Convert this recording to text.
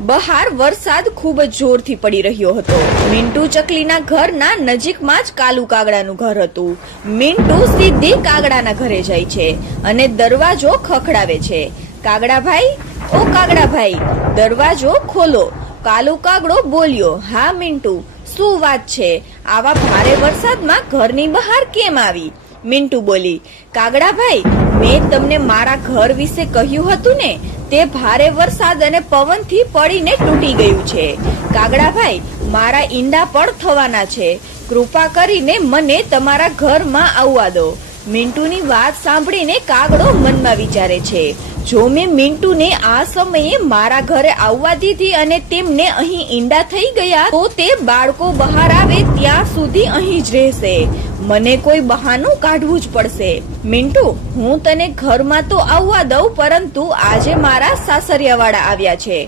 બહાર વરસાદ ખૂબ જ જોરથી પડી રહ્યો હતો। મિન્ટુ ચકલીના ઘરના નજીકમાં જ કાલુ કાગડાનું ઘર હતું। મિન્ટુ સીધી કાગડાના ઘરે જાય છે અને દરવાજો ખખડાવે છે। કાગડાભાઈ, ઓ કાગડાભાઈ, દરવાજો ખોલો। કાલુ કાગડો બોલ્યો, હા મિન્ટુ, શું વાત છે? આવા ભારે વરસાદમાં ઘરની બહાર કેમ આવી? મિન્ટુ બોલી, કાગડાભાઈ, મેં તમને મારા ઘર વિશે કહ્યું હતું ને, તે ભારે વરસાદ અને પવનથી પડીને તૂટી ગયું છે। કાગડાભાઈ, મારા ઈંડા પણ થવાના છે, કૃપા કરીને મને તમારા ઘરમાં આવવા દો। મિન્ટુની વાત સાંભળીને કાગડો મનમાં વિચારે છે, જો મેં મિન્ટુને આ સમયે મારા ઘરે આવવા દીધી અને તેમને અહીં ઈંડા થઈ ગયા તો તે બાળકો બહાર આવે ત્યાં સુધી અહીં જ રહેશે। મને કોઈ બહાનું કાઢવું જ પડશે। મિન્ટુ, હું તને ઘરમાં તો આવવા દઉં, પરંતુ આજે મારા સાસરિયાવાળા આવ્યા છે।